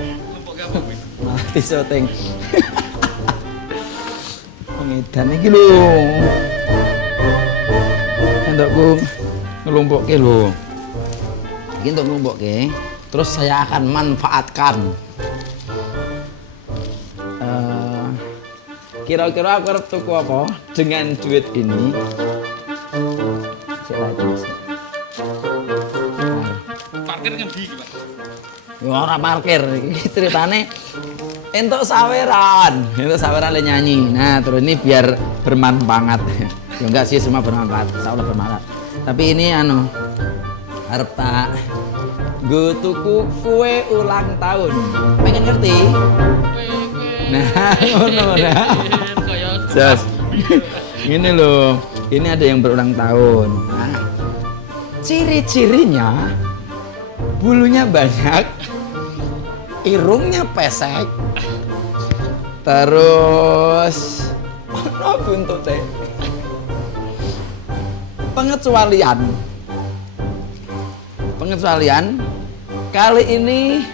Lumpuk apa kuwi? Mati syuting. Pengedan iki lho. Endokku ngelumpukke lho. Iki untuk ngelumpukke, terus saya akan manfaatkan. Kira-kira aku arep tuku apa dengan duit ini? Parkir ngendi iki, Pak? Ya ora parkir, iki ceritane entuk saweran le nyanyi. Nah, terus ini biar bermanfaat. Ya enggak sih, semua bermanfaat, insyaallah bermanfaat. Tapi ini arep tak nggo tuku kue ulang tahun. Pengen ngerti? Nah, ngono nah. Jas. Ini loh, ini ada yang berulang tahun. Nah, ciri-cirinya bulunya banyak, irungnya pesek, terus ono buntute. Pengecualian kali ini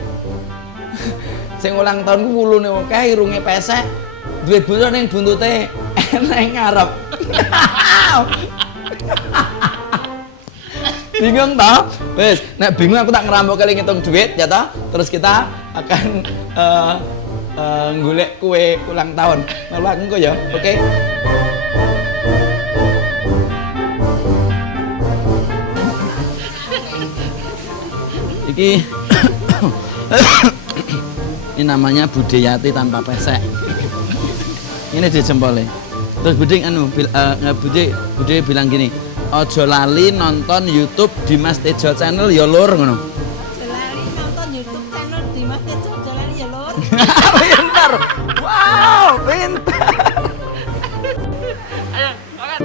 sing ulang tahun ku wulune akeh, irunge pesek, duwe buntut ning buntute eneng ngarep. Bingung toh? Wes, nek bingung aku tak ngerampok kali ngitung duit ya toh. Terus kita akan golek kue ulang tahun. Malu aku kok ya, oke? Iki ini namanya Budayati tanpa pesek. Ini di jempolnya. Terus Buding Bude bilang gini, ojo lali nonton YouTube Dimas Tejo channel ya lur ngono. Ojo lali nonton YouTube channel Dimas Tejo, ojo lali ya lur. Pintar. Wow, pintar. Ayo, makan.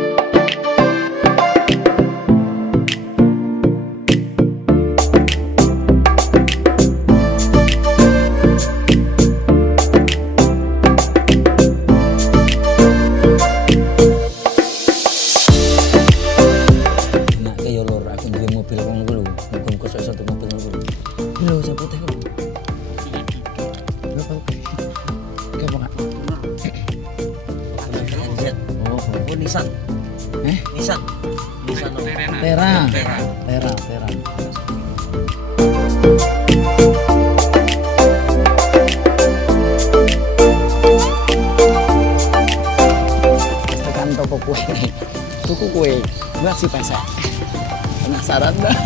Nissan. Nissan. Tera. Tera. Tekan toko kue. Tuku kue. Masih pesek. Penasaran dah.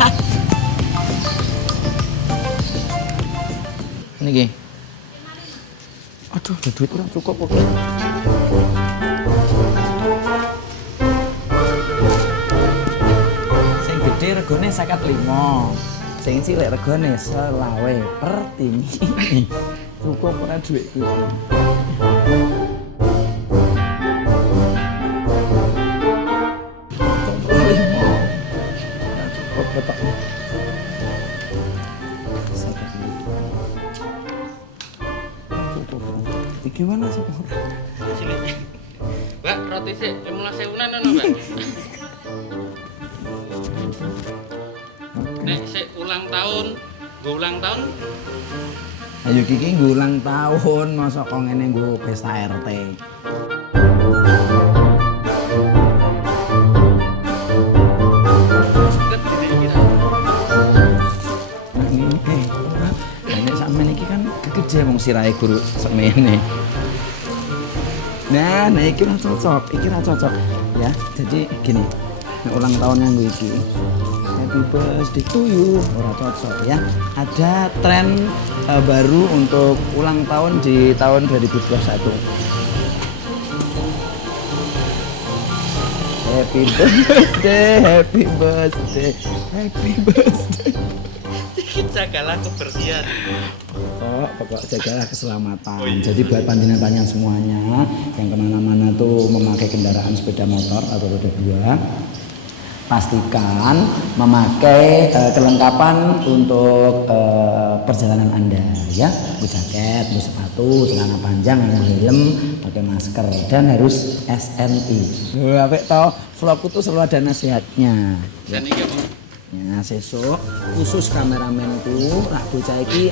Ini gini. Aduh, ada duit kurang cukup kok. Sing gede regane 55. Sing cilik regane 20 per tinggi. Cukup ora duitku. Cukup betok. Gimana sih? Mbak, roti sik 15.000-an ono, Mbak. Nek sik ulang tahun, nggo ulang tahun. Ayo Kiki nggo ulang tahun, masa kok ngene nggo pesta RT. Seket gede iki ta. Nek sampeyan iki kan kegede wong sirahe guru semene. Nah, iki ora cocok, ya. Jadi gini, ulang tahun yang gue iki. Happy birthday to you, ora cocok ya. Ada tren baru untuk ulang tahun di tahun 2021. Happy birthday. Jagalah kebersihan. Pokok jagalah keselamatan. Oh, iya. Jadi buat panjenengan semuanya yang kemana-mana tuh memakai kendaraan sepeda motor atau roda 2, pastikan memakai kelengkapan untuk perjalanan Anda ya, jaket, sepatu, celana panjang, helm, pakai masker dan harus SNI. Apik toh, vlogku tuh selalu ada nasihatnya. Dan iki apa? Ya sesuk khusus kameramenku rak bocah iki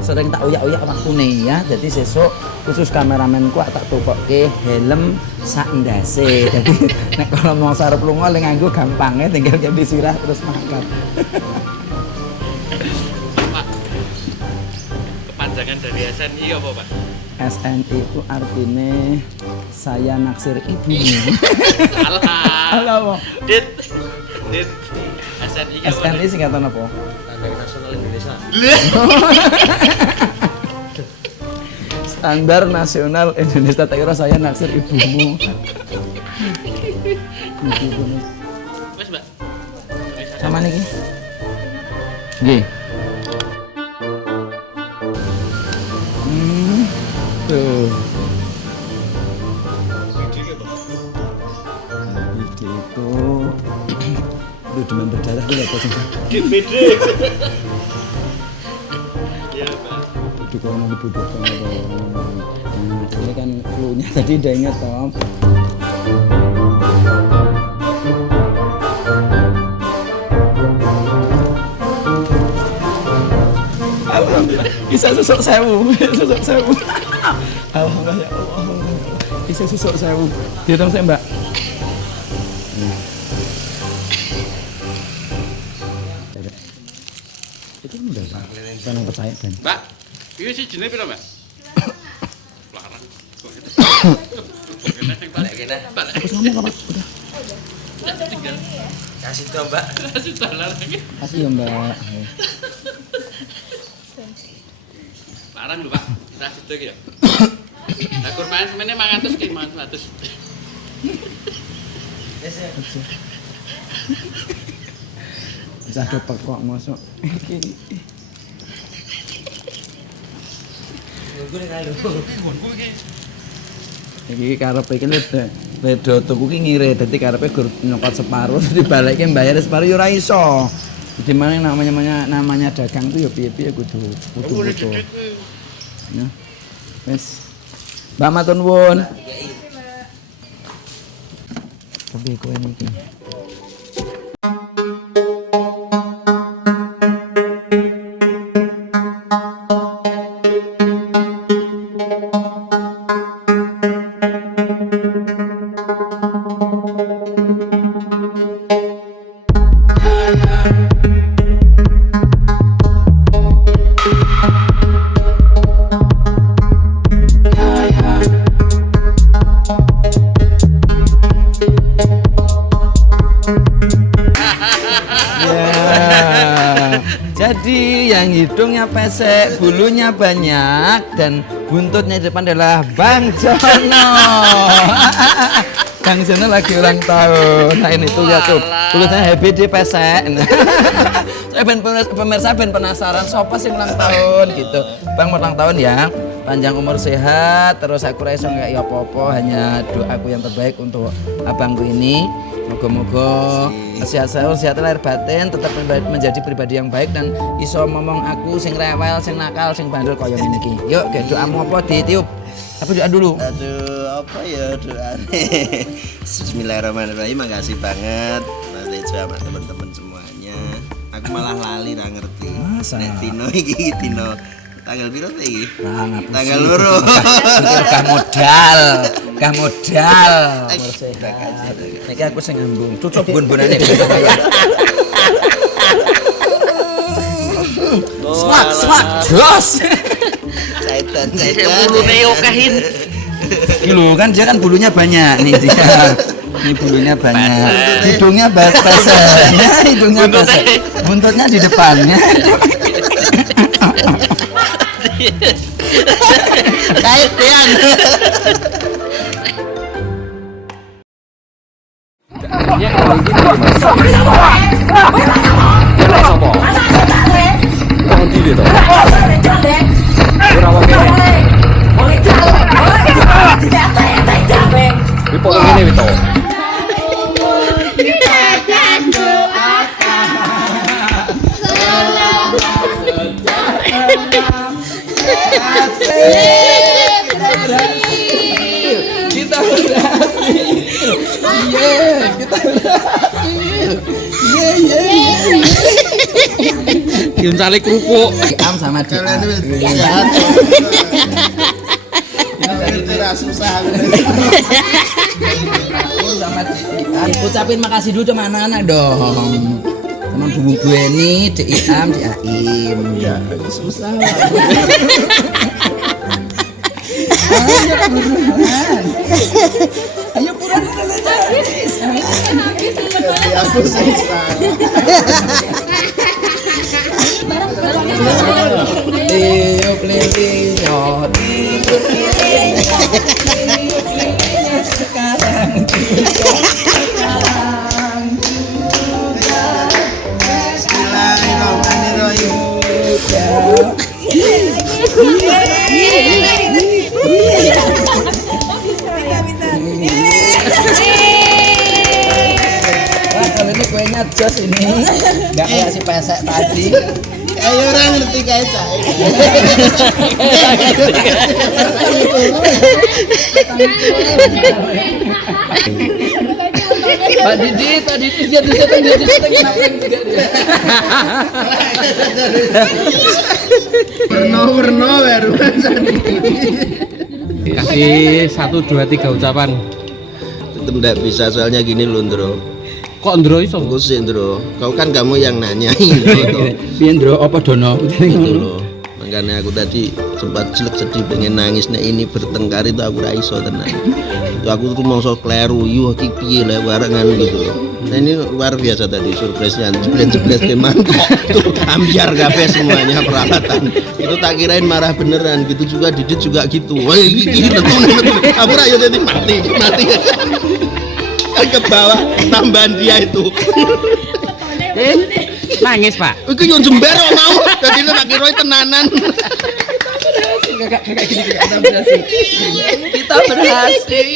sering tak uyak-uyak waktune ya. Jadi sesuk khusus kameramenku tak tokokke helm sak ndase. Dadi nek kalau mau sarep lunga le nganggo gampangnya tinggal ke sirah terus mangkat. Pak, kepanjangan dari SNI apa Pak? SNI itu artinya saya naksir ibumu. Salah. Halo. Dit. SNI apa? SNI singkatan apa? Standar Nasional Indonesia. Standar Nasional Indonesia. Tak kira saya naksir ibumu. Wes, Mbak. Sama niki. Nggih. Tuh. Video itu lu demam berdarah itu apa sih? DPD. Iya, Pak. Duduk nah, ini kan flu-nya tadi udah ingat Tom. Bisa susuk sewu. Alhamdulillah ya Allah. Bisa susuk sewu. Dihitung saya Mbak. Itu udah Pak. Percaya kan? Mbak, iki sih jenenge piro, Mbak? Larang. Balik kene. Terus ngomong apa? Udah. Tinggal Kasih to, Mbak. kasih dolar lagi. Kasih ya Mbak. Larang lho, Pak. Kita situ iki ya. Lah kurban semene 500 ki 500. Wes ya. Bisa dapat kok masuk. Nunggu nek lho. Nunggu iki. Iki karepe iki ledo tuku ki ngire dadi karepe gur nyokot separuh dibalekke mbayar separuh ya ora iso. Di mana namanya dagang tuh ya piye-piye kudu. Ya. Wes. Mbak matur nuwun. Tapi kowe niki. Jadi yang hidungnya pesek, bulunya banyak dan buntutnya di depan adalah Bang Jono. Bang Jono lagi ulang tahun. Nah ini tuh lihat tuh, tulisannya happy day pesek. Saya pemirsa penasaran siapa sih ulang tahun gitu. Bang ulang tahun ya. Panjang umur sehat, terus aku rasa nggak ya apa-apa, hanya doaku yang terbaik untuk abangku ini. Moga-moga sehat lahir batin, tetap menjadi pribadi yang baik dan iso ngomong aku sing rewel, sing nakal, sing bandel kaya ngene iki. Yuk, ge doamu apa ditiup? Apa doa dulu? Aduh, apa ya doanya? Bismillahirrahmanirrahim. Makasih banget Mas Tejo sama teman-teman semuanya. Aku malah lali ra ngerti. Masa? Nek Tino iki Tino tanggal piro ta iki? Tanggal Pusing. loro. Kah modal. Niki aku sing ngambung. Cucuk bun-bunane. Semak, jos. Saitan. Bulune okahin. Ini loh kan dia kan bulunya banyak nih dia. Ini bulunya banyak. Hidungnya basah. Ya, hidungnya basah. Buntutnya di depannya. Kait pian. Kita berhasil. Iya, kita berhasil. Iya. yuncale kerupuk. Am sama Kalian Diam. itu tidak susah. Sama Diam. Ucapin makasih dulu sama anak-anak dong. Sama Bu Bueni, Dek Iam, Dek Aim. Ya, susah. Ayo buruan. Jadi aku susah. Tiup lilin, yo tiup lilin. Sekarang Bismillahirrahmanirrahim. Wah, kalau ini kuenya jos ini. Enggak kayak si pesek tadi. Ayo orang ngerti kayak saya. Pak Didi dia disetting kenapa juga dia. Warna baru. Kasih 1 2 3 ucapan. Tetep nggak bisa soalnya gini loh, Ndro. Kok ndro iso? Aku sih, Ndro. Kau kan kamu yang nanya gitu. Piye Ndro apa dono? Gitu loh. Makanya aku tadi sempat jelek sedih pengen nangis. Nah ini bertengkar itu aku raiso tenang. Itu aku tuh mau sok kleru, yuh ki piye lah barengan gitu loh. Nah ini luar biasa tadi surprise-nya, jeblet-jeblet ke mangkok tuh ambiar kabeh semuanya peralatan. Itu tak kirain marah beneran, gitu juga Didit juga gitu. Wah iki letune. Aku ra yo dadi mati. Kan ke bawah tambahan dia itu. Nangis, Pak. Iku yo jember kok mau. Dadi tak kira tenanan. Kita berhasil.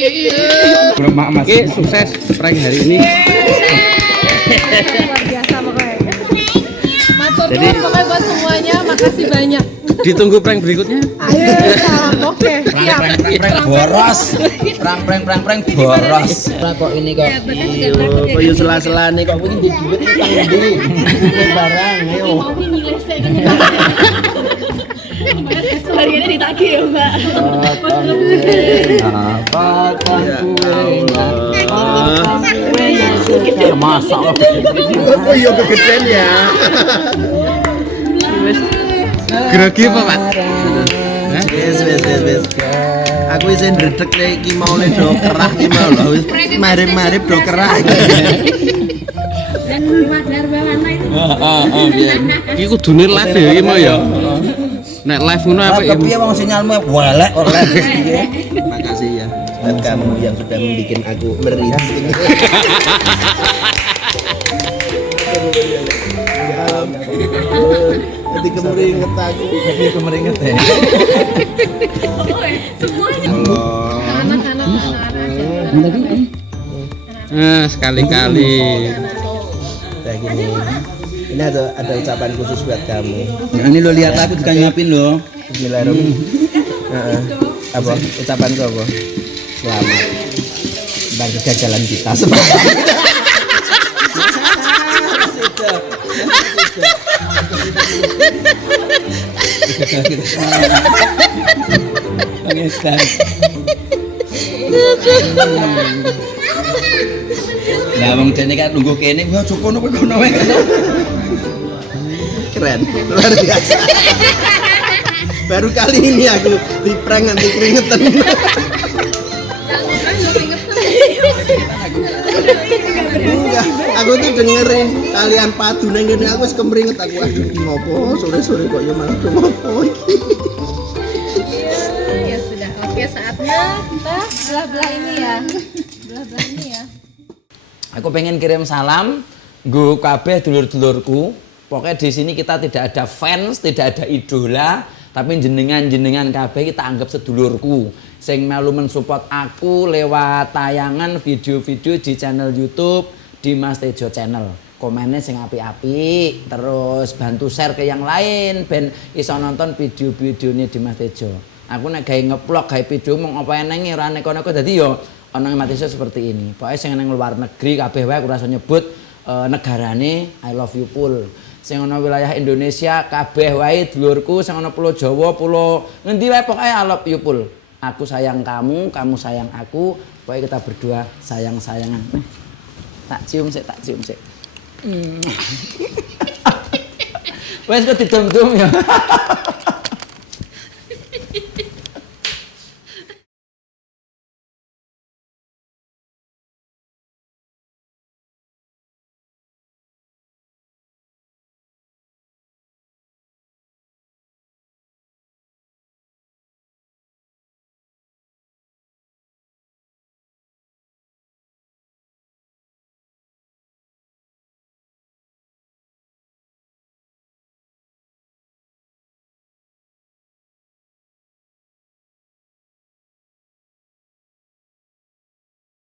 Oke, sukses prank hari ini. Luar biasa pokoknya. Matur nuwun pokoknya buat semuanya, makasih banyak. Ditunggu prank berikutnya. Ayo, salam. Oke, siap. Prank boros. Prank boros. Kok ini kok. Kok yo sela-selane kok kuwi duit utang ndi. Barang ayo. Hari ini ditagih ya, Mbak. Masak Oh iya kegedean ya. Grogi apa, Pak? Wes. Aku wis ndredeg iki mau le do kerah iki mau lho. Wis marip-marip do kerah iki. Dan wadar bawana itu. Iki kudune live ya iki mau ya. Nek live ngono apa ya? Kepiye wong sinyalmu welek oleh piye? Makasih ya buat kamu yang sudah membuat aku merinding. Jadi kemeringet aku. Kepiye kemeringet ya. Semuanya. Anak-anak Sekali-kali. Kayak gini. Ini ada ucapan khusus buat kamu. Nah, ini lo lihat aku juga nyuapin lo. Bismillahirrahmanirrahim. Apa? Ucapan kau apa? Selamat. Tentang kegagalan kita semua. Nah, wong dene kan nunggu kene, wah cokono kono wae. Keren, luar biasa. Baru kali ini aku di prank nanti keringetan. Enggak, aku tuh dengerin kalian padu neng gini aku wis kemeringet aku aduh ngopo sore-sore kok ya malah ngopo iki. Ya sudah, oke saatnya kita belah-belah ini ya. Belah-belah ini ya. Aku pengen kirim salam nggo kabeh dulur-dulurku. Pokoknya di sini kita tidak ada fans, tidak ada idola, tapi jenengan kabeh kita anggap sedulurku. Sing melu mensupport aku lewat tayangan video-video di channel YouTube di Mas Tejo Channel. Komennya sing api-api, terus bantu share ke yang lain ben iso nonton video-videonya di Mas Tejo. Aku nek gawe ngeplok gawe video mong apa enenge ora neko-neko dadi yo ana Mas Tejo seperti ini. Pokoke sing nang luar negeri kabeh wae aku rasa nyebut negarane I love you full. sing ana wilayah Indonesia kabeh wae dulurku sing ana pulau Jawa, pulau ngendi wae pokoke I love you Pul. Aku sayang kamu, kamu sayang aku, pokoknya kita berdua sayang-sayangan. Tak cium sik, tak cium sik. Wes kok didum-dum ya.